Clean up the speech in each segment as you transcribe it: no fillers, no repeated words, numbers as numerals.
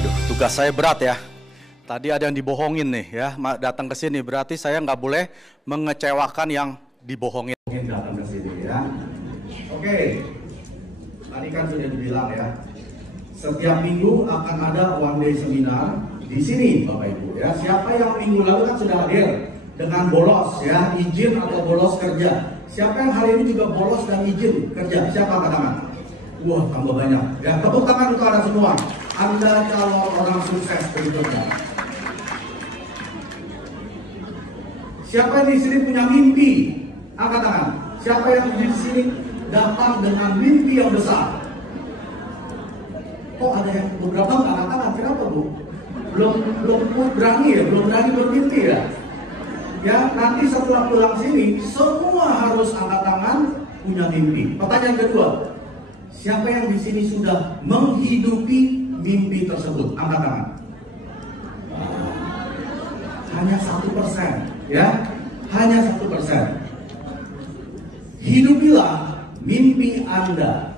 Waduh, tugas saya berat ya. Tadi ada yang dibohongin nih ya, datang ke sini. Berarti saya nggak boleh mengecewakan yang dibohongin. Datang ke sini ya. Oke, tadi kan sudah dibilang ya. Setiap minggu akan ada one day seminar di sini, Bapak Ibu ya. Siapa yang minggu lalu kan sudah hadir dengan bolos ya, izin atau bolos kerja. Siapa yang hari ini juga bolos dan izin kerja? Siapa angkat tangan? Wah, tambah banyak. Ya, tepuk tangan untuk Anda semua. Anda calon orang sukses berikutnya. Siapa yang di sini punya mimpi? Angkat tangan. Siapa yang di sini datang dengan mimpi yang besar? Kok ada yang beberapa angkat tangan? Kenapa, Bu? Belum berani ya? Belum berani bermimpi ya? Ya, nanti setelah pulang sini, semua harus angkat tangan punya mimpi. Pertanyaan kedua, siapa yang di sini sudah menghidupi mimpi tersebut? Angkat tangan. Hanya 1%, ya, hanya 1%. Hidupilah mimpi Anda,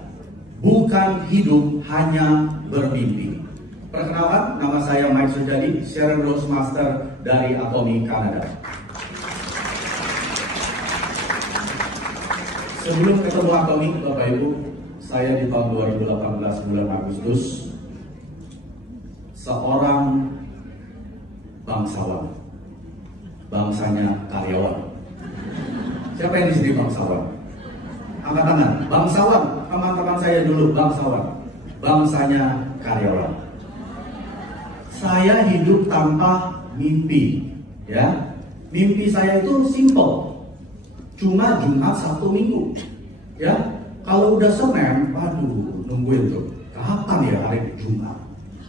bukan hidup hanya bermimpi. Perkenalkan, nama saya Mike Sujadi, Sharon Rose Master dari Atomy Kanada. Sebelum ketemu Atomy, Bapak Ibu, saya di tahun 2018 bulan Agustus seorang bangsawan, bangsanya karyawan. Siapa yang di sini bangsawan? Angkat tangan. Bangsawan, teman-teman saya dulu bangsawan, bangsanya karyawan. Saya hidup tanpa mimpi, ya. Mimpi saya itu simple, cuma Jumat, Sabtu, Minggu, ya. Kalau udah Senin, waduh, nungguin tuh, kapan ya hari Jumat?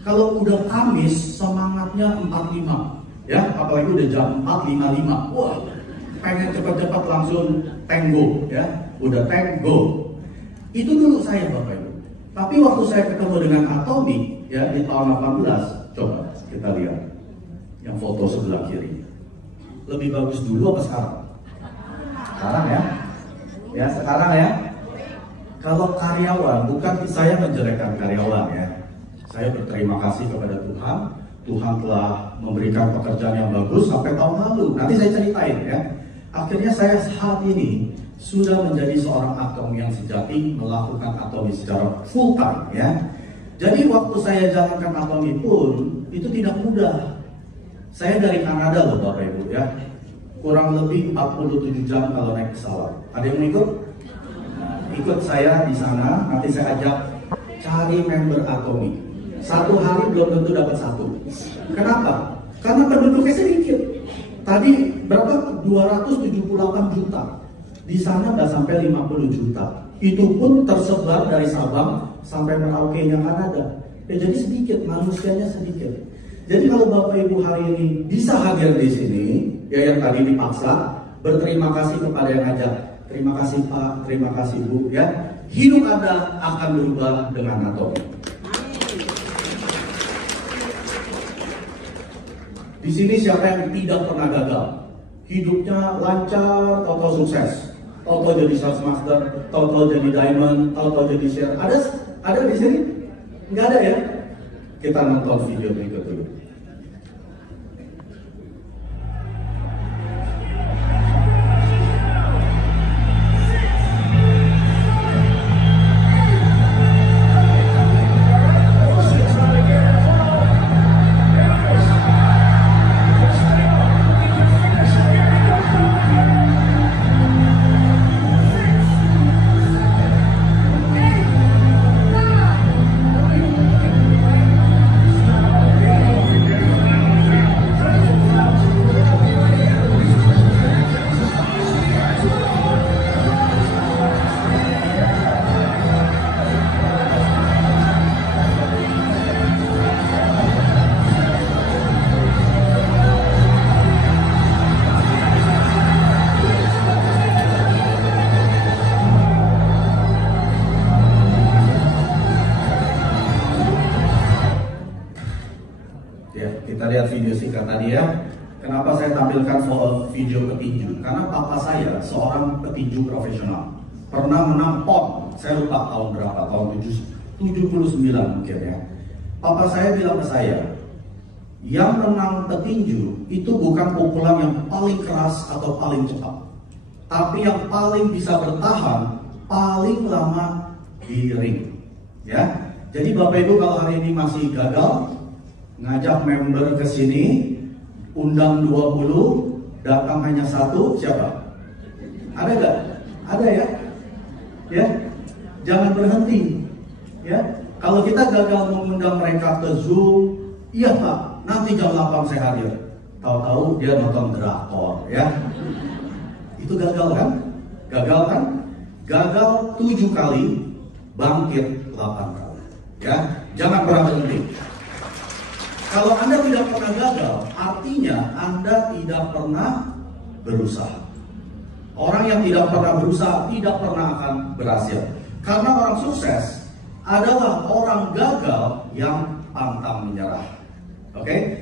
Kalau udah Kamis, semangatnya 45, ya, apalagi udah jam 4.55, wah, pengen cepat-cepat langsung tenggo, ya, udah tenggo. Itu dulu saya, Bapak Ibu. Tapi waktu saya ketemu dengan Atomy, ya, di tahun 18, coba kita lihat yang foto sebelah kiri. Lebih bagus dulu apa sekarang? Sekarang ya, ya sekarang ya. Kalau karyawan, bukan saya menjelekkan karyawan ya. Saya berterima kasih kepada Tuhan. Tuhan telah memberikan pekerjaan yang bagus sampai tahun lalu. Nanti saya ceritain ya. Akhirnya saya saat ini sudah menjadi seorang Atomy yang sejati, melakukan Atomy secara full time ya. Jadi waktu saya jalankan Atomy pun itu tidak mudah. Saya dari Kanada loh Bapak Ibu ya. Kurang lebih 47 jam kalau naik pesawat. Ada yang mau ikut? Ikut saya di sana, nanti saya ajak cari member Atomy. Satu hari belum tentu dapat satu. Kenapa? Karena penduduknya sedikit. Tadi berapa? 278 juta. Di sana nggak sampai 50 juta. Itu pun tersebar dari Sabang sampai Merauke-nya Kanada. Ya, jadi sedikit, manusianya sedikit. Jadi kalau Bapak Ibu hari ini bisa hadir di sini, ya yang tadi dipaksa, berterima kasih kepada yang ngajak. Terima kasih Pak, terima kasih Bu ya. Hidup Anda akan berubah dengan Atomy. Di sini siapa yang tidak pernah gagal? Hidupnya lancar, toto sukses. Toto jadi sales master, toto jadi diamond, toto jadi share. Ada di sini? Nggak ada ya? Kita nonton video berikut dulu. Kita lihat video singkat tadi ya. Kenapa saya tampilkan video petinju? Karena papa saya seorang petinju profesional. Pernah menang PON, saya lupa tahun berapa, tahun 79 mungkin ya. Papa saya bilang ke saya, yang menang petinju itu bukan pukulan yang paling keras atau paling cepat, tapi yang paling bisa bertahan paling lama di ring. Ya, jadi Bapak Ibu kalau hari ini masih gagal, ngajak member ke sini, undang 20, datang hanya 1, siapa? Ada gak? Ada ya? Ya, jangan berhenti. Ya, kalau kita gagal mengundang mereka ke Zoom, iya Pak, nanti jam 8 saya hadir. Tahu-tahu dia nonton drakor, ya. Itu gagal kan? Gagal kan? Gagal 7 kali, bangkit 8 kali. Ya, jangan pernah berhenti. Kalau Anda tidak pernah gagal, artinya Anda tidak pernah berusaha. Orang yang tidak pernah berusaha tidak pernah akan berhasil. Karena orang sukses adalah orang gagal yang pantang menyerah. Oke?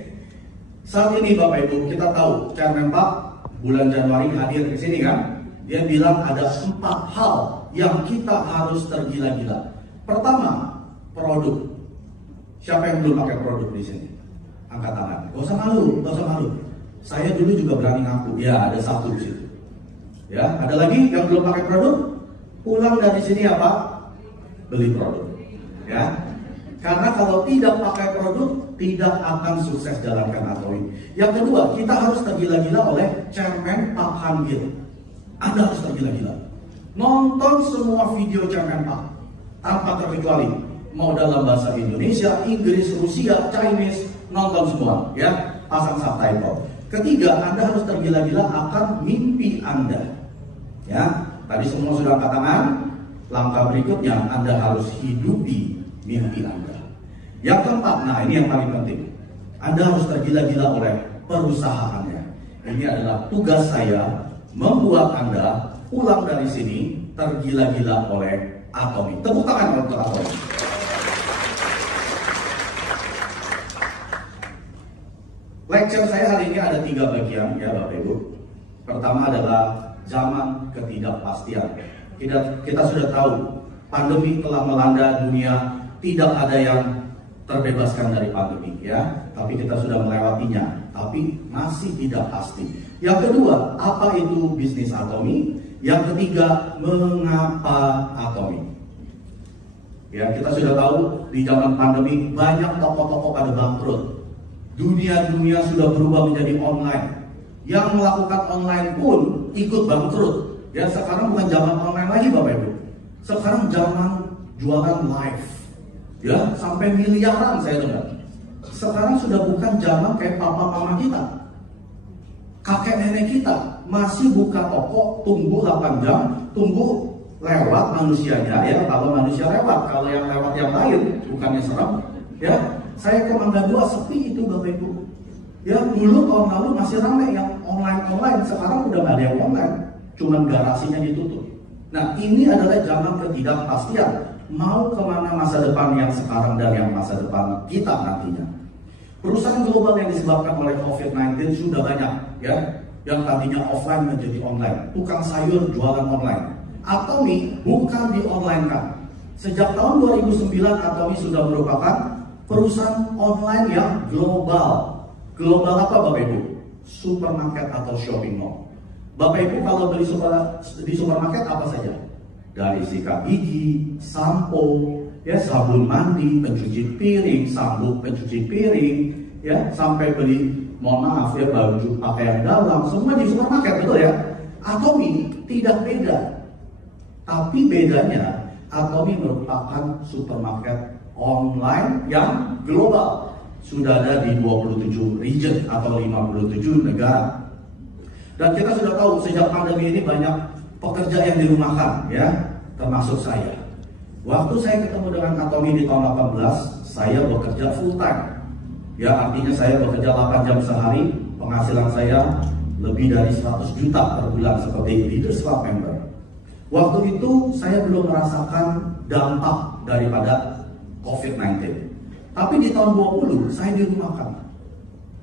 Saat ini Bapak Ibu, kita tahu Chairman Pak bulan Januari hadir ke sini kan? Dia bilang ada 4 hal yang kita harus tergila-gila. Pertama, produk. Siapa yang belum pakai produk di sini? Angkat tangan. Gak usah malu, gak usah malu. Saya dulu juga berani ngaku. Ya, ada 1 di situ. Ya, ada lagi yang belum pakai produk? Pulang dari sini apa? Beli produk. Ya. Karena kalau tidak pakai produk, tidak akan sukses jalankan Atomi. Yang kedua, kita harus tergila-gila oleh Chairman Pak Han Gil. Anda harus tergila-gila. Nonton semua video Chairman Pak tanpa terkecuali. Mau dalam bahasa Indonesia, Inggris, Rusia, Chinese, nonton semua, ya, pasang subtitle. Ketiga, Anda harus tergila-gila akan mimpi Anda. Ya, tadi semua sudah angkat tangan. Langkah berikutnya, Anda harus hidupi mimpi Anda. Yang keempat, nah ini yang paling penting. Anda harus tergila-gila oleh perusahaannya. Ini adalah tugas saya, membuat Anda pulang dari sini tergila-gila oleh Atomi. Tepuk tangan untuk Atomi. Lecture saya hari ini ada 3 bagian, ya Bapak Ibu. Pertama adalah zaman ketidakpastian. Kita sudah tahu pandemi telah melanda dunia, tidak ada yang terbebaskan dari pandemi, ya. Tapi kita sudah melewatinya, tapi masih tidak pasti. Yang kedua, apa itu bisnis Atomi? Yang ketiga, mengapa Atomi? Ya, kita sudah tahu di zaman pandemi banyak toko-toko pada bangkrut. Dunia sudah berubah menjadi online. Yang melakukan online pun ikut bangkrut. Ya, sekarang bukan zaman online lagi Bapak Ibu. Sekarang zaman jualan live. Ya, sampai miliaran saya dengar. Sekarang sudah bukan zaman kayak papa mama kita. Kakek nenek kita masih buka toko, tunggu 8 jam, tunggu lewat manusianya, ya. Kalau manusia lewat, kalau yang lewat yang lain, bukannya serem. Ya, saya ke Mangga 2 sepi itu Bapak Ibu. Ya, dulu tahun lalu masih ramai yang online, sekarang udah nggak ada yang online. Cuman garasinya ditutup. Nah, ini adalah zaman ketidakpastian. Mau kemana masa depan yang sekarang dan yang masa depan kita nantinya. Perusahaan global yang disebabkan oleh COVID-19 sudah banyak, ya. Yang tadinya offline menjadi online. Tukang sayur jualan online. Atomi bukan di online kan. Sejak tahun 2009 Atomi sudah merupakan perusahaan online yang global. Global apa Bapak Ibu? Supermarket atau shopping mall. Bapak Ibu kalau beli di supermarket apa saja? Dari sikat gigi, sampo, ya, sabun mandi, pencuci piring, sabuk pencuci piring, ya, sampai beli, mohon maaf ya, baju pakaian dalam, semua di supermarket, betul ya? Atomi tidak beda. Tapi bedanya, Atomi merupakan supermarket online yang global. Sudah ada di 27 region atau 57 negara. Dan kita sudah tahu sejak pandemi ini banyak pekerja yang dirumahkan, ya, termasuk saya. Waktu saya ketemu dengan Atomi di tahun 18, saya bekerja full time. Ya, artinya saya bekerja 8 jam sehari, penghasilan saya lebih dari 100 juta per bulan sebagai Leaders Club member. Waktu itu saya belum merasakan dampak daripada COVID-19. Tapi di tahun 20 saya dirumahkan.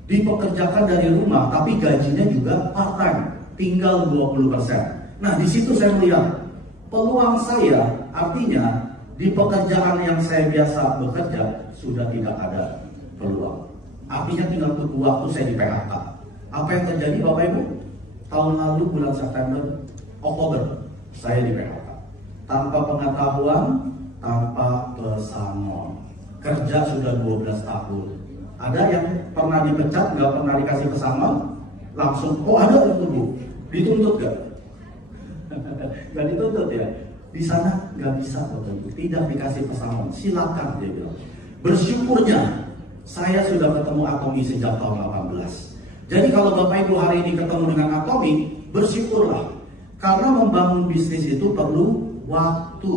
Dipekerjakan dari rumah, tapi gajinya juga part-time, tinggal 20%. Nah, di situ saya melihat peluang saya, artinya di pekerjaan yang saya biasa bekerja sudah tidak ada peluang. Artinya tinggal tunggu waktu saya di PHK. Apa yang terjadi Bapak Ibu? Tahun lalu bulan September, Oktober, saya di PHK. Tanpa pengetahuan, tanpa pesangon. Kerja sudah 12 tahun. Ada yang pernah dipecat, nggak pernah dikasih pesangon, langsung, oh ada yang tunggu. Dituntut gak? Gak dituntut ya. Di sana nggak bisa Bapak Ibu, tidak dikasih pesangon. Silakan dia bilang. Bersyukurnya saya sudah ketemu Atomi sejak tahun 18. Jadi kalau Bapak Ibu hari ini ketemu dengan Atomi, bersyukurlah. Karena membangun bisnis itu perlu waktu.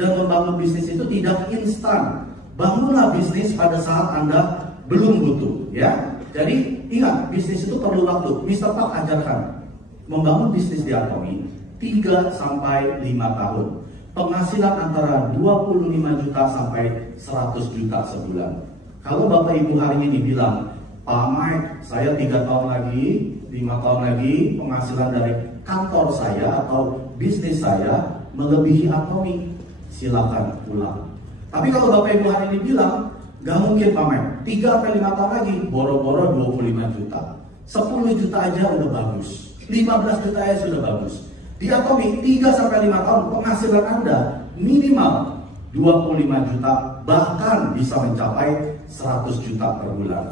Dan membangun bisnis itu tidak instan. Bangunlah bisnis pada saat Anda belum butuh, ya. Jadi ingat, bisnis itu perlu waktu. Mr. Park ajarkan membangun bisnis di Atomi 3 sampai 5 tahun. Penghasilan antara 25 juta sampai 100 juta sebulan. Kalau Bapak Ibu hari ini bilang, Pak Mike, saya 3 tahun lagi, 5 tahun lagi penghasilan dari kantor saya atau bisnis saya melebihi Atomi, silakan pulang. Tapi kalau Bapak Ibu hari ini bilang, gak mungkin Pak Mike, 3 sampai 5 tahun lagi, boro-boro 25 juta. 10 juta aja udah bagus. 15 juta aja sudah bagus. Di Atomi 3 sampai 5 tahun penghasilan Anda minimal 25 juta, bahkan bisa mencapai 100 juta per bulan.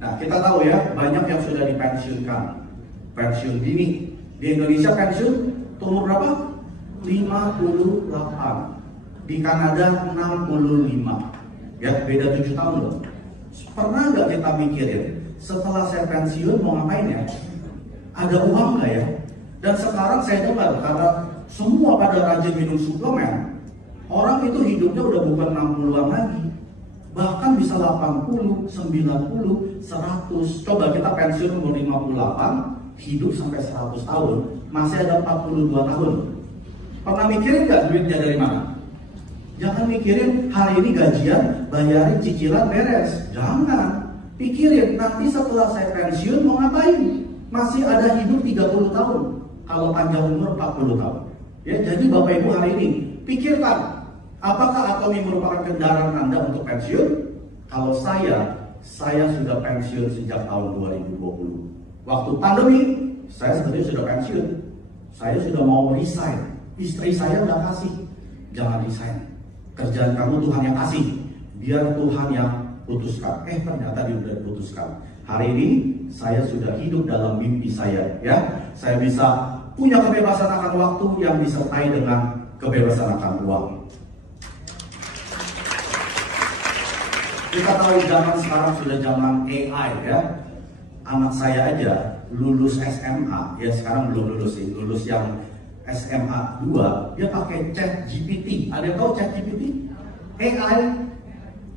Nah, kita tahu ya, banyak yang sudah dipensiunkan. Pensiun dini. Di Indonesia pensiun umur berapa? 58. Di Kanada 65. Ya, beda 7 tahun loh. Pernah nggak kita mikirin, setelah saya pensiun mau ngapain ya? Ada uang nggak ya? Dan sekarang saya dengar, karena semua pada rajin minum suplemen, orang itu hidupnya udah bukan 60-an lagi. Bahkan bisa 80, 90, 100. Coba kita pensiun umur 58, hidup sampai 100 tahun, masih ada 42 tahun. Pernah mikirin nggak duitnya dari mana? Jangan mikirin hari ini gajian, bayarin cicilan beres. Jangan. Pikirin nanti setelah saya pensiun mau ngapain. Masih ada hidup 30 tahun. Kalau panjang umur 40 tahun. Ya, jadi Bapak Ibu hari ini pikirkan, apakah Atomi merupakan kendaraan Anda untuk pensiun? Kalau saya sudah pensiun sejak tahun 2020. Waktu pandemi, saya sebenarnya sudah pensiun. Saya sudah mau resign. Istri saya udah kasih, jangan resign. Kerjaan kamu Tuhan yang kasih, biar Tuhan yang putuskan. Ternyata dia sudah putuskan. Hari ini saya sudah hidup dalam mimpi saya, ya. Saya bisa punya kebebasan akan waktu yang disertai dengan kebebasan akan uang. Kita tahu zaman sekarang sudah zaman AI, ya. Anak saya aja lulus SMA, ya sekarang belum lulus sih, lulus yang SMA 2, dia pakai ChatGPT. Ada yang tahu ChatGPT? AI.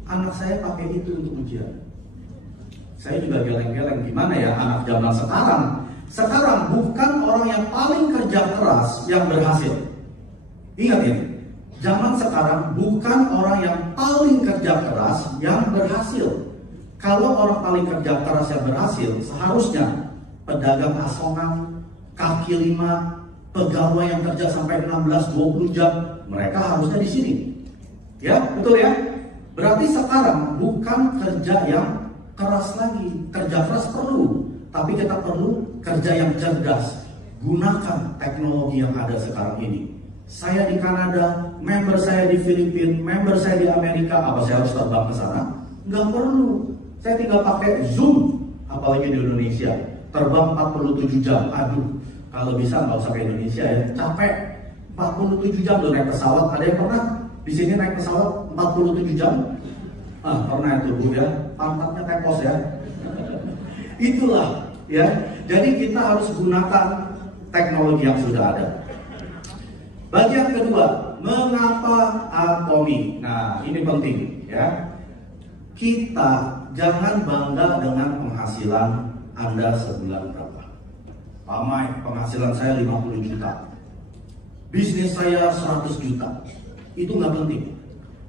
Anak saya pakai itu untuk ujian. Saya juga geleng-geleng, gimana ya anak zaman sekarang. Sekarang bukan orang yang paling kerja keras yang berhasil. Ingat ini, zaman sekarang bukan orang yang paling kerja keras yang berhasil. Kalau orang paling kerja keras yang berhasil, seharusnya pedagang asongan, kaki lima, pegawai yang kerja sampai 16-20 jam, mereka harusnya di sini. Ya, betul ya? Berarti sekarang bukan kerja yang keras lagi. Kerja keras perlu, tapi kita perlu kerja yang cerdas. Gunakan teknologi yang ada sekarang ini. Saya di Kanada, member saya di Filipina, member saya di Amerika, apa saya harus terbang ke sana? Nggak perlu. Saya tinggal pakai Zoom, apalagi di Indonesia. Terbang 47 jam, aduh. Kalau bisa nggak usah ke Indonesia ya, capek. 47 jam tuh naik pesawat. Ada yang pernah di sini naik pesawat 47 jam? Pernah itu Bu ya, pantatnya tepos ya. Itulah ya. Jadi kita harus gunakan teknologi yang sudah ada. Bagian kedua, mengapa Atomi? Nah, ini penting ya. Kita jangan bangga dengan penghasilan Anda sebulan berapa. Pak Mike, penghasilan saya 50 juta. Bisnis saya 100 juta. Itu nggak penting.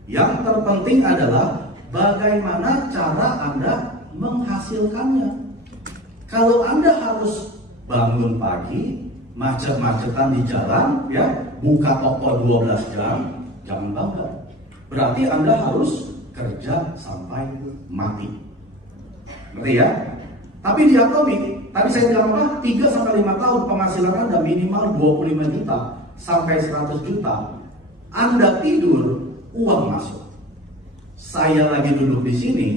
Yang terpenting adalah bagaimana cara Anda menghasilkannya. Kalau Anda harus bangun pagi, macet-macetan di jalan, ya, buka toko 12 jam, jangan bangga. Berarti Anda harus kerja sampai mati. Ngerti ya? Tapi di Atomic, tadi saya bilang apa? 3 sampai 5 tahun penghasilan Anda minimal 25 juta sampai 100 juta. Anda tidur, uang masuk. Saya lagi duduk di sini,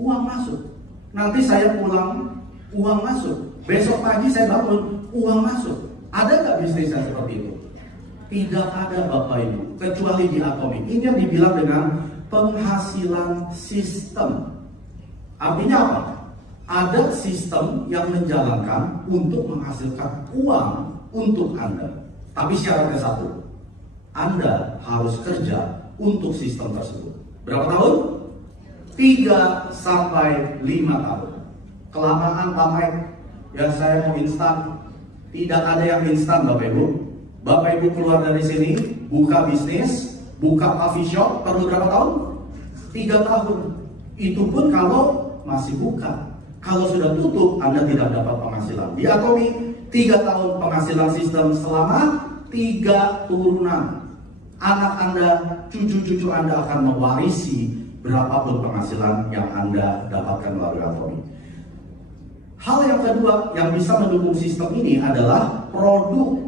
uang masuk. Nanti saya pulang, uang masuk. Besok pagi saya bangun, uang masuk. Ada nggak bisnis yang seperti itu? Tidak ada Bapak Ibu, kecuali di Atomic. Ini yang dibilang dengan penghasilan sistem. Artinya apa? Ada sistem yang menjalankan untuk menghasilkan uang untuk Anda. Tapi syaratnya satu, Anda harus kerja untuk sistem tersebut. Berapa tahun? 3 sampai 5 tahun. Kelamaan Pak Mike, ya saya mau instan. Tidak ada yang instan Bapak Ibu. Bapak Ibu keluar dari sini, buka bisnis, buka coffee shop, perlu berapa tahun? 3 tahun. Itu pun kalau masih buka. Kalau sudah tutup, Anda tidak dapat penghasilan. Di Atomic, 3 tahun penghasilan sistem selama 3 turunan. Anak Anda, cucu-cucu Anda akan mewarisi berapapun penghasilan yang Anda dapatkan melalui Atomic. Hal yang kedua yang bisa mendukung sistem ini adalah produk.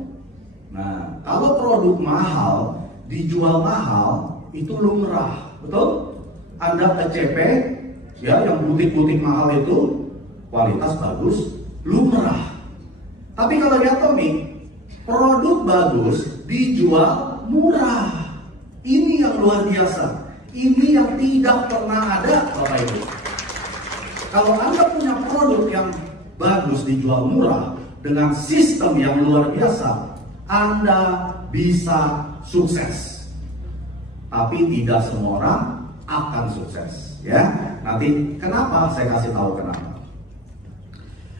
Nah, kalau produk mahal, dijual mahal, itu lumrah, betul? Anda ke CP, ya, yang butik-butik mahal itu, kualitas bagus, lumrah. Tapi kalau di Atomic, produk bagus, dijual murah. Ini yang luar biasa. Ini yang tidak pernah ada, Bapak Ibu. Kalau Anda punya produk yang bagus dijual murah dengan sistem yang luar biasa, Anda bisa sukses. Tapi tidak semua orang akan sukses, ya. Nanti kenapa? Saya kasih tahu kenapa.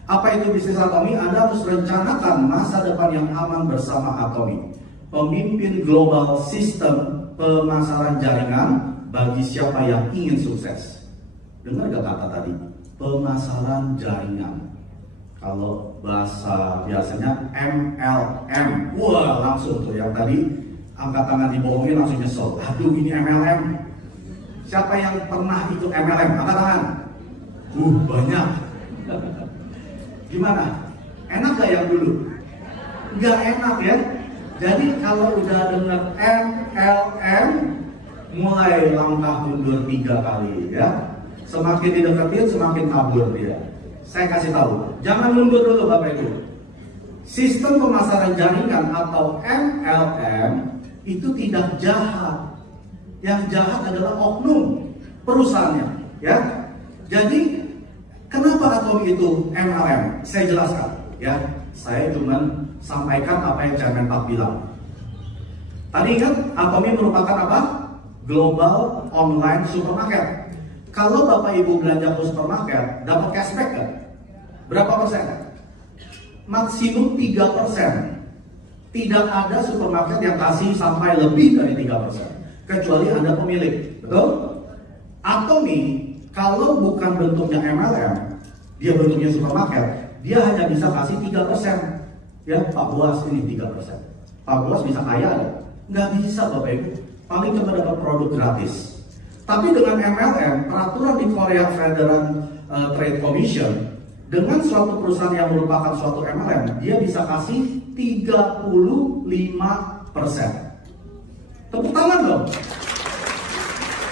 Apa itu bisnis Atomic? Anda harus rencanakan masa depan yang aman bersama Atomic. Pemimpin global sistem pemasaran jaringan bagi siapa yang ingin sukses. Dengar gak kata tadi? Pemasaran jaringan. Kalau bahasa biasanya MLM. Wah, langsung tuh yang tadi angkat tangan dibohongin langsung nyesel. Aduh, ini MLM. Siapa yang pernah ikut MLM? Angkat tangan. Banyak. Gimana? Enak gak yang dulu? Gak enak ya. Jadi kalau udah dengar MLM, mulai langkah mundur 3 kali ya. Semakin dideketin, semakin kabur dia. Saya kasih tahu, jangan mundur dulu Bapak Ibu. Sistem pemasaran jaringan atau MLM itu tidak jahat. Yang jahat adalah oknum perusahaannya, ya. Jadi kenapa Atomic itu MLM? Saya jelaskan, ya. Saya cuma sampaikan apa yang Chairman Pak bilang. Tadi ingat Atomic merupakan apa? Global online supermarket. Kalau Bapak Ibu belanja ke supermarket, dapat cashback kan? Berapa persen? Maksimum 3%. Tidak ada supermarket yang kasih sampai lebih dari 3%. Kecuali Anda pemilik, betul? Atomic, kalau bukan bentuknya MLM, dia bentuknya supermarket, dia hanya bisa kasih 3%. Ya, Pak Buas ini 3%. Pak Buas bisa kaya ya? Nggak bisa Bapak Ibu. Paling cuma dapat produk gratis. Tapi dengan MLM, peraturan di Korea Federal Trade Commission, dengan suatu perusahaan yang merupakan suatu MLM, dia bisa kasih 35%. Tepuk tangan dong.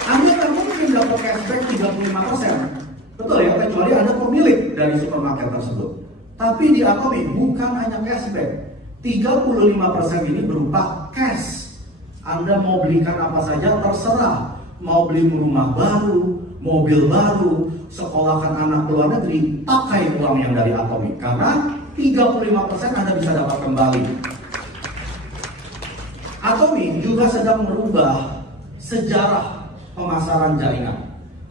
Anda kan mungkin dapat cashback 35%. Betul ya, kecuali Anda pemilik dari supermarket tersebut. Tapi di Atomic bukan hanya cashback. 35% ini berupa cash. Anda mau belikan apa saja terserah. Mau beli rumah baru, mobil baru, sekolahkan anak ke luar negeri, pakai uang yang dari Atomic. Karena 35% Anda bisa dapat kembali. Atomic juga sedang merubah sejarah pemasaran jaringan.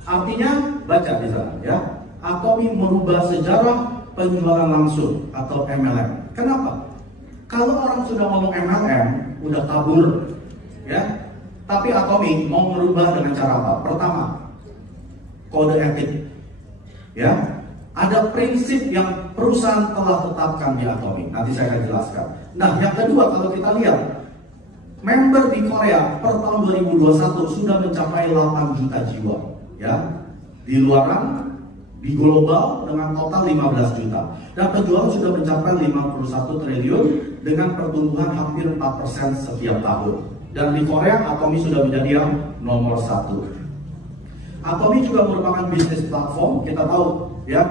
Artinya, baca di sana ya. Atomic merubah sejarah penjualan langsung atau MLM. Kenapa? Kalau orang sudah ngomong MLM, udah kabur, ya. Tapi Atomic mau merubah dengan cara apa? Pertama, kode etik, ya. Ada prinsip yang perusahaan telah tetapkan di Atomic. Nanti saya akan jelaskan. Nah, yang kedua kalau kita lihat, member di Korea per tahun 2021 sudah mencapai 8 juta jiwa, ya. Di luaran, di global dengan total 15 juta. Dan penjualan sudah mencapai 51 triliun dengan pertumbuhan hampir 4% setiap tahun. Dan di Korea, Atomy sudah menjadi yang nomor 1. Atomy juga merupakan bisnis platform, kita tahu, ya,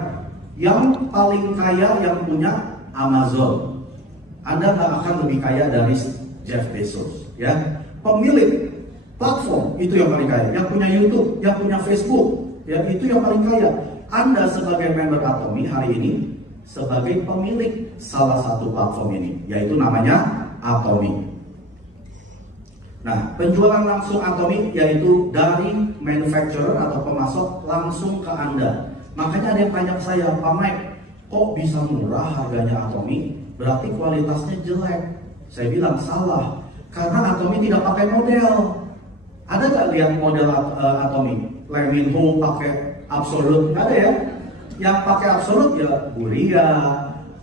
yang paling kaya yang punya Amazon. Anda nggak akan lebih kaya dari Jeff Bezos, ya. Pemilik platform itu yang paling kaya, yang punya YouTube, yang punya Facebook, ya, itu yang paling kaya. Anda sebagai member Atomy hari ini sebagai pemilik salah satu platform ini, yaitu namanya Atomy. Nah, penjualan langsung Atomy yaitu dari manufacturer atau pemasok langsung ke Anda. Makanya ada yang tanya ke saya, Pak Mike, kok bisa murah harganya Atomy? Berarti kualitasnya jelek. Saya bilang salah, karena Atomy tidak pakai model. Ada nggak lihat model Atomy? Lee Min Ho pakai Absolut, nggak ada ya? Yang pakai Absolut ya Bu Ria,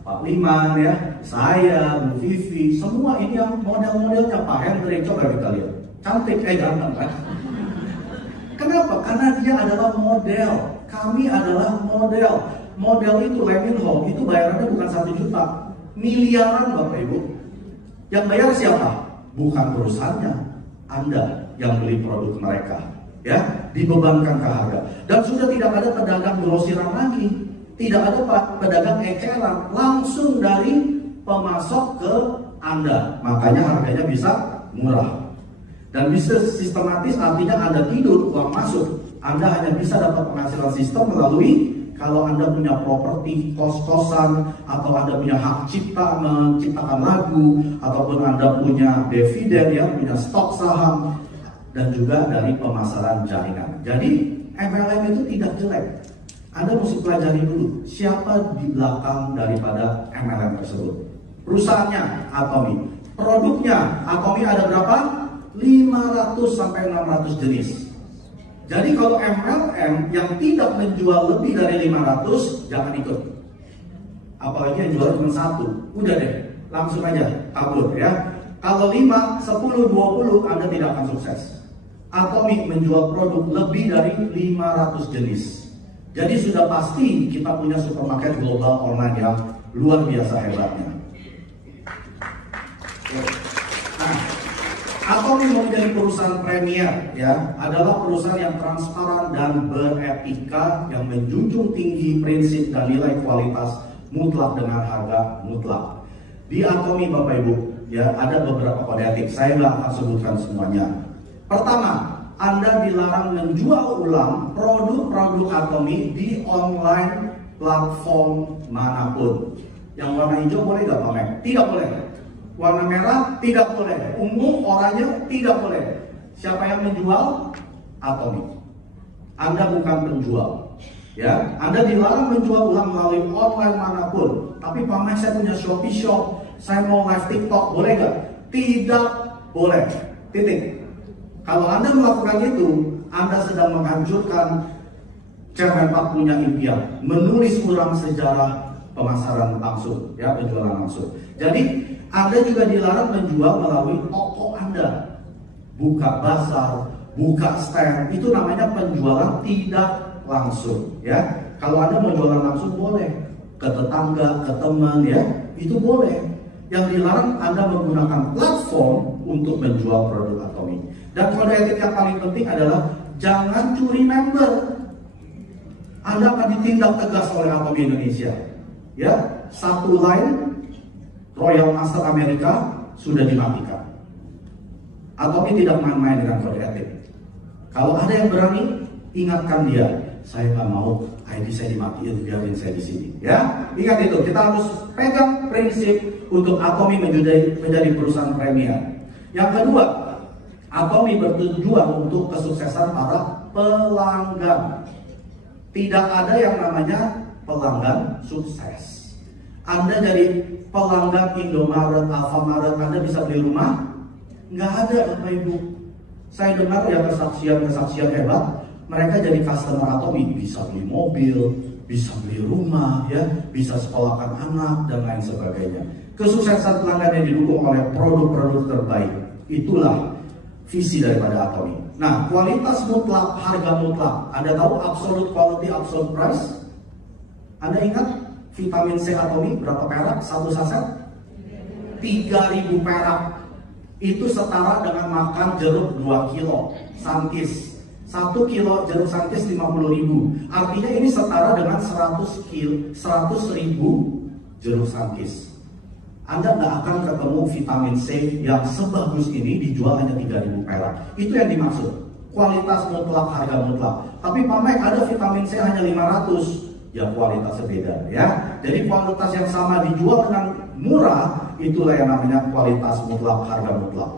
Pak Liman, ya, saya, Bu Vivi, semua ini yang model-modelnya. Pak Hendrik, coba kita lihat, cantik, ganteng kan? Kenapa? Karena dia adalah model. Kami adalah model. Model itu Lee Min Ho itu bayarannya bukan 1 juta, miliaran Bapak Ibu. Yang bayar siapa? Bukan perusahaannya, Anda yang beli produk mereka, ya, dibebankan ke harga. Dan sudah tidak ada pedagang grosiran lagi, tidak ada pedagang eceran, langsung dari pemasok ke Anda. Makanya harganya bisa murah. Dan bisnis sistematis artinya Anda tidur, uang masuk. Anda hanya bisa dapat penghasilan sistem melalui kalau Anda punya properti, kos-kosan, atau Anda punya hak cipta menciptakan lagu, ataupun Anda punya dividen, ya, punya stok saham, dan juga dari pemasaran jaringan. Jadi MLM itu tidak jelek. Anda mesti pelajari dulu siapa di belakang daripada MLM tersebut. Perusahaannya Atomy, produknya Atomy ada berapa? 500 sampai 600 jenis. Jadi kalau MLM yang tidak menjual lebih dari 500, jangan ikut. Apalagi yang jual cuma 1, udah deh, langsung aja kabur, ya. Kalau 5, 10, 20 Anda tidak akan sukses. Atomy menjual produk lebih dari 500 jenis. Jadi sudah pasti kita punya supermarket global online yang luar biasa hebatnya. Nah, Atomy menjadi perusahaan premier, ya, adalah perusahaan yang transparan dan beretika, yang menjunjung tinggi prinsip dan nilai kualitas mutlak dengan harga mutlak. Di Atomy Bapak Ibu, ya, ada beberapa kode etik. Saya nggak akan sebutkan semuanya. Pertama, Anda dilarang menjual ulang produk-produk Atomy di online platform manapun. Yang warna hijau boleh nggak Pak Mek? Tidak boleh. Warna merah tidak boleh. Ungu, oranye tidak boleh. Siapa yang menjual? Atomy. Anda bukan penjual. Ya, Anda dilarang menjual ulang melalui online manapun. Tapi Pak Mek, saya punya Shopee Shop, saya mau live TikTok, boleh nggak? Tidak boleh. Titik. Kalau Anda melakukan itu, Anda sedang menghancurkan Kemenpak punya impian, menulis ulang sejarah pemasaran langsung, ya, penjualan langsung. Jadi Anda juga dilarang menjual melalui toko Anda, buka bazar, buka stand, itu namanya penjualan tidak langsung, ya. Kalau Anda mau jualan langsung boleh, ke tetangga, ke teman, ya, itu boleh. Yang dilarang Anda menggunakan platform untuk menjual produk Atomy. Dan kode etik yang paling penting adalah jangan curi member. Anda akan ditindak tegas oleh Atomy Indonesia. Ya, satu line Royal Master Amerika sudah dimatikan. Atomy tidak main-main dengan kode etik. Kalau ada yang berani, ingatkan dia. Saya nggak mau ID saya dimatiin, biarin saya di sini. Ya, ingat itu. Kita harus pegang prinsip untuk Atomy menjadi perusahaan premier. Yang kedua, Atomy bertujuan untuk kesuksesan para pelanggan. Tidak ada yang namanya pelanggan sukses. Anda jadi pelanggan Indomaret, Alfamaret, Anda bisa beli rumah? Nggak ada, Bapak Ibu. Saya dengar ya kesaksian hebat. Mereka jadi customer Atomy, bisa beli mobil, bisa beli rumah, ya, bisa sekolahkan anak dan lain sebagainya. Kesuksesan pelanggan yang didukung oleh produk-produk terbaik. Itulah visi daripada Atomy. Nah, kualitas mutlak, harga mutlak. Anda tahu absolute quality, absolute price? Anda ingat vitamin C Atomy berapa perak satu saset? 3.000 perak. Itu setara dengan makan jeruk 2 kilo Sunkist. 1 kilo jeruk Sunkist 50.000. Artinya ini setara dengan 100.000 jeruk Sunkist. Anda nggak akan ketemu vitamin C yang sebagus ini dijual hanya 3.000 perak. Itu yang dimaksud. Kualitas mutlak, harga mutlak. Tapi Pak Mike, ada vitamin C hanya 500. Ya kualitasnya beda ya. Jadi kualitas yang sama dijual dengan murah, itulah yang namanya kualitas mutlak, harga mutlak.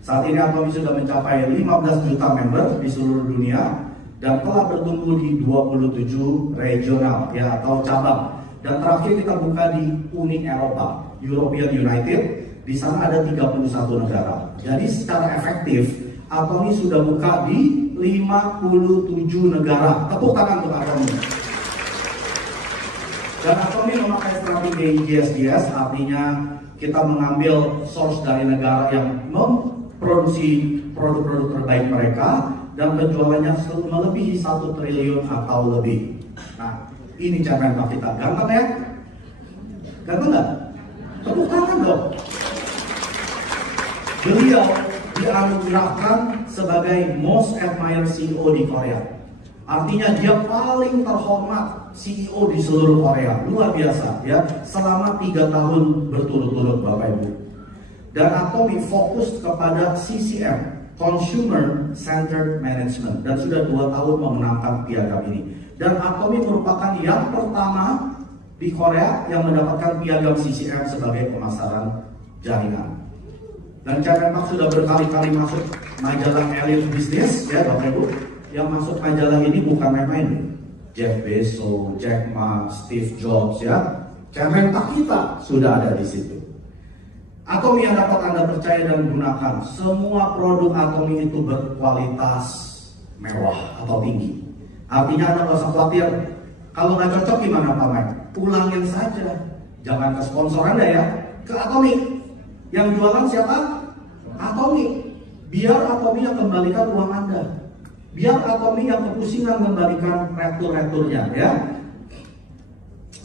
Saat ini Atomy sudah mencapai 15 juta member di seluruh dunia dan telah bertumbuh di 27 regional ya atau cabang. Dan terakhir kita buka di Uni Eropa, European United. Di sana ada 31 negara. Jadi secara efektif Atomy sudah buka di 57 negara. Tepuk tangan untuk Atomy. Dan Atomy memakai strategi GSDS, artinya kita mengambil source dari negara yang memproduksi produk-produk terbaik mereka dan penjualannya melebihi 1 triliun atau lebih. Nah, ini cara yang kita ganteng ya? Ganteng nggak? Tepuk tangan dong. Beliau dianugerahkan sebagai Most Admired CEO di Korea. Artinya dia paling terhormat CEO di seluruh Korea. Luar biasa ya. Selama 3 tahun berturut-turut Bapak Ibu. Dan Atomy fokus kepada CCM, Consumer Centered Management, dan sudah 2 tahun memenangkan piagam ini. Dan Atomy merupakan yang pertama di Korea yang mendapatkan piagam CCM sebagai pemasaran jaringan. Dan Kemenpak sudah berkali-kali masuk majalah Elite Business ya Bapak Ibu. Yang masuk majalah ini bukan main-main. Jeff Bezos, Jack Ma, Steve Jobs ya. Kemenpak kita sudah ada di situ. Atomy yang dapat Anda percaya dan gunakan. Semua produk Atomy itu berkualitas mewah atau tinggi. Artinya Anda nggak usah khawatir. Kalau nggak cocok gimana Pak Mike? Pulangin saja. Jangan ke sponsor Anda ya. Ke Atomy. Yang jualan siapa? Atomy. Biar Atomy yang kembalikan uang Anda. Biar Atomy yang kepusingan kembalikan retur-returnya ya.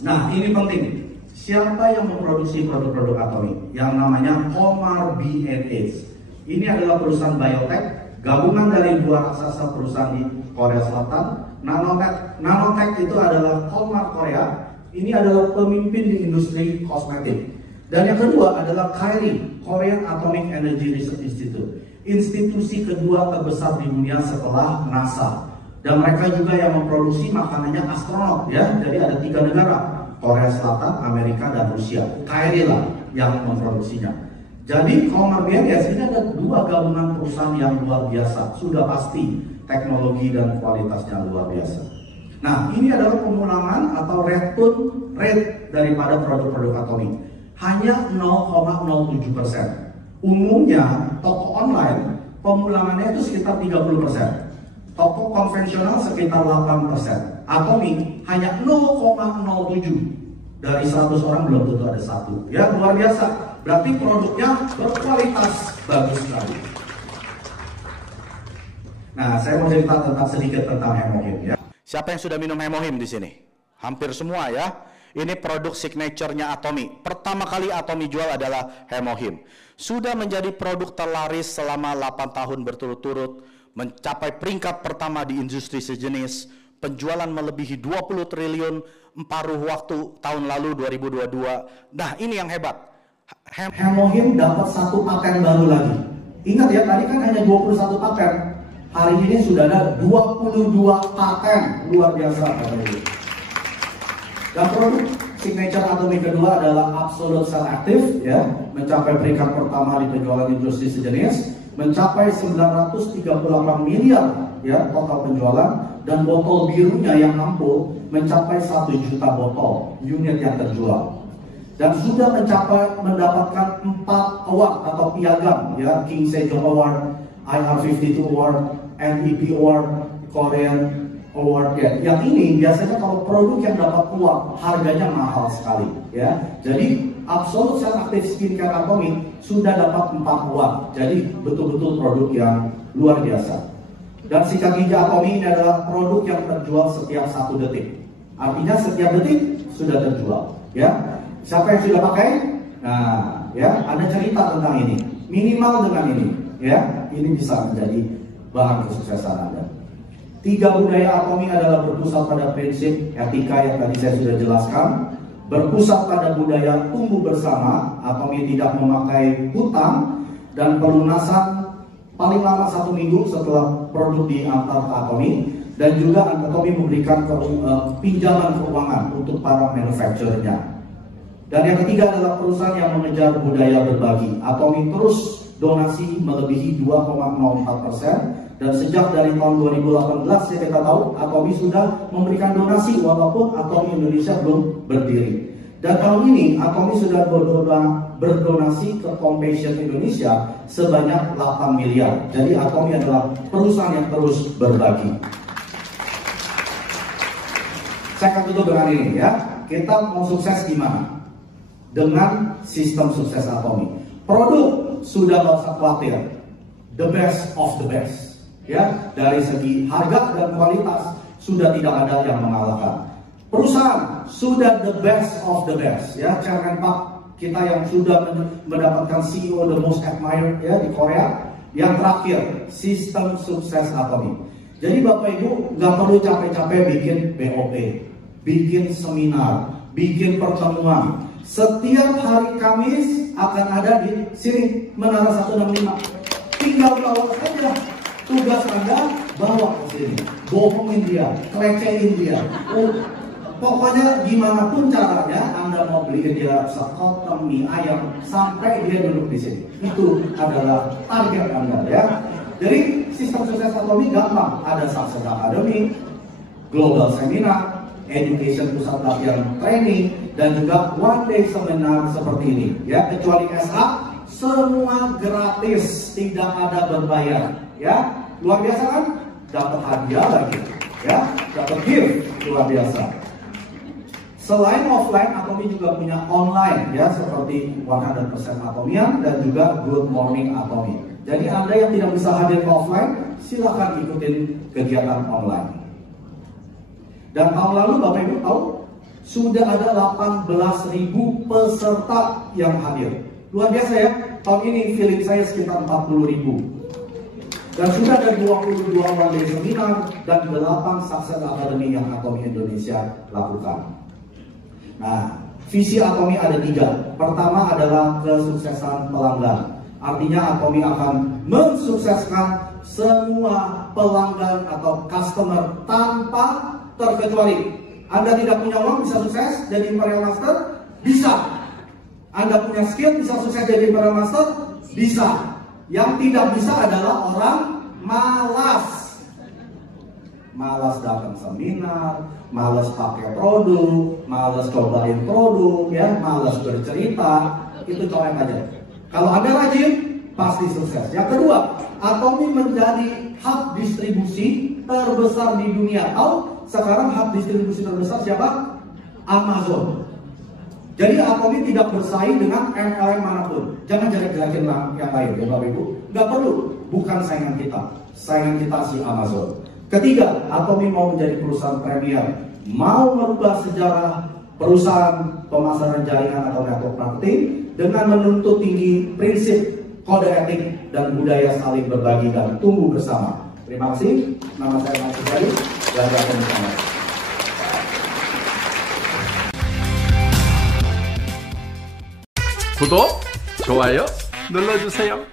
Nah ini penting. Siapa yang memproduksi produk-produk Atomy? Yang namanya Comar B&H. Ini adalah perusahaan biotech, gabungan dari 2 raksasa perusahaan di Korea Selatan. Nanotech itu adalah Comar Korea. Ini adalah pemimpin di industri kosmetik. Dan yang kedua adalah KAERI, Korean Atomic Energy Research Institute. Institusi kedua terbesar di dunia setelah NASA. Dan mereka juga yang memproduksi makanannya astronot ya. Jadi ada 3 negara, Korea Selatan, Amerika, dan Rusia. KAERI lah yang memproduksinya. Jadi Comar B&H ini ada 2 gabungan perusahaan yang luar biasa. Sudah pasti teknologi dan kualitasnya luar biasa. Nah ini adalah pemulangan atau return rate daripada produk-produk Atomy. Hanya 0,07%. Umumnya toko online pemulangannya itu sekitar 30%. Toko konvensional sekitar 8%. Atomy hanya 0,07. Dari 100 orang belum tentu ada 1. Ya luar biasa. Berarti produknya berkualitas bagus sekali. Nah, saya mau cerita sedikit tentang Hemohim ya. Siapa yang sudah minum Hemohim di sini? Hampir semua ya. Ini produk signature-nya Atomy. Pertama kali Atomy jual adalah Hemohim. Sudah menjadi produk terlaris selama 8 tahun berturut-turut, mencapai peringkat pertama di industri sejenis, penjualan melebihi 20 triliun paruh waktu tahun lalu 2022. Nah, ini yang hebat. Hemohim dapat 1 paten baru lagi. Ingat ya, tadi kan hanya 21 paten. Hari ini sudah ada 22 paten. Luar biasa Bapak Ibu. Dan produk signature Atomy kedua adalah Absolute Cell Active ya, mencapai peringkat pertama di penjualan industri sejenis, mencapai 938 miliar ya total penjualan, dan botol birunya yang ampul mencapai 1 juta botol unit yang terjual. Dan sudah mendapatkan 4 award atau piagam ya, King Sejong Award, IR52 Award, NEP Award, Korean award ya. Yang ini biasanya kalau produk yang dapat uang harganya mahal sekali ya. Jadi Absolute Cell Active Skincare Atomy sudah dapat 4 award. Jadi betul-betul produk yang luar biasa. Dan sikat gigi Atomy ini adalah produk yang terjual setiap 1 detik. Artinya setiap detik sudah terjual ya. Siapa yang sudah pakai? Nah ya, ada cerita tentang ini. Minimal dengan ini ya, ini bisa menjadi bahan kesuksesan Anda. 3 budaya Atomy adalah berpusat pada prinsip etika yang tadi saya sudah jelaskan, berpusat pada budaya tumbuh bersama. Atomy tidak memakai hutang dan pelunasan paling lama 1 minggu setelah produk diantar ke Atomy, dan juga Atomy memberikan pinjaman keuangan untuk para manufacturer-nya. Dan yang ketiga adalah perusahaan yang mengejar budaya berbagi. Atomy terus donasi melebihi 2,04%, dan sejak dari tahun 2018 ya kita tahu Atomy sudah memberikan donasi walaupun Atomy Indonesia belum berdiri. Dan tahun ini Atomy sudah berdonasi ke Compassion Indonesia sebanyak 8 miliar. Jadi Atomy adalah perusahaan yang terus berbagi. Saya akan tutup dengan ini ya. Kita mau sukses gimana? Dengan sistem sukses Atomy. Produk sudah nggak usah khawatir, the best of the best ya. Dari segi harga dan kualitas sudah tidak ada yang mengalahkan. Perusahaan sudah the best of the best ya. Chairman Pak kita yang sudah mendapatkan CEO the most admired ya di Korea. Yang terakhir, sistem sukses Atomy. Jadi Bapak Ibu nggak perlu capek-capek bikin BOP, bikin seminar, bikin pertemuan. Setiap hari Kamis akan ada di sini Menara 165. Tinggal bawa saja. Tugas Anda bawa ke sini, bohongin dia, kelecehin dia. Pokoknya gimana pun caranya Anda mau beli dia sekoteng mie ayam sampai dia duduk di sini. Itu adalah target Anda ya. Jadi sistem sukses Atomy gampang. Ada Success Academy, Global Seminar, Education Pusat Latihan Training, dan juga one day seminar seperti ini ya. Kecuali SA semua gratis, tidak ada berbayar ya. Luar biasa kan? Dapat hadiah lagi ya, dapat gift, luar biasa. Selain offline, Atomy juga punya online ya, seperti 100% Atomyan dan juga Good Morning Atomy. Jadi Anda yang tidak bisa hadir ke offline, silakan ikutin kegiatan online. Dan tahun lalu Bapak Ibu tahu sudah ada 18.000 peserta yang hadir. Luar biasa ya. Tahun ini feeling saya sekitar 40.000. Dan sudah ada 22 one day seminar dan 8 Success Academy yang Atomy Indonesia lakukan. Nah, visi Atomy ada 3. Pertama adalah kesuksesan pelanggan. Artinya Atomy akan mensukseskan semua pelanggan atau customer tanpa terkecuali. Anda tidak punya uang bisa sukses jadi Imperial Master? Bisa. Anda punya skill bisa sukses jadi Imperial Master? Bisa. Yang tidak bisa adalah orang malas. Malas datang seminar, malas pakai produk, malas cobain produk, ya, malas bercerita. Itu colek aja. Kalau Anda rajin, pasti sukses. Yang kedua, Atomy menjadi hub distribusi terbesar di dunia. Tahu? Sekarang hub distribusi terbesar siapa? Amazon. Jadi Atomy tidak bersaing dengan MLM manapun. Jangan jelek-jelekin yang lain ya Bapak Ibu. Nggak perlu. Bukan saingan kita. Saingan kita si Amazon. Ketiga, Atomy mau menjadi perusahaan premier. Mau merubah sejarah perusahaan pemasaran jaringan atau network marketing dengan menuntut tinggi prinsip, kode etik, dan budaya saling berbagi dan tumbuh bersama. Terima kasih. Nama saya Mas Sukadi. Belajar bersama. 구독, 좋아요 눌러주세요.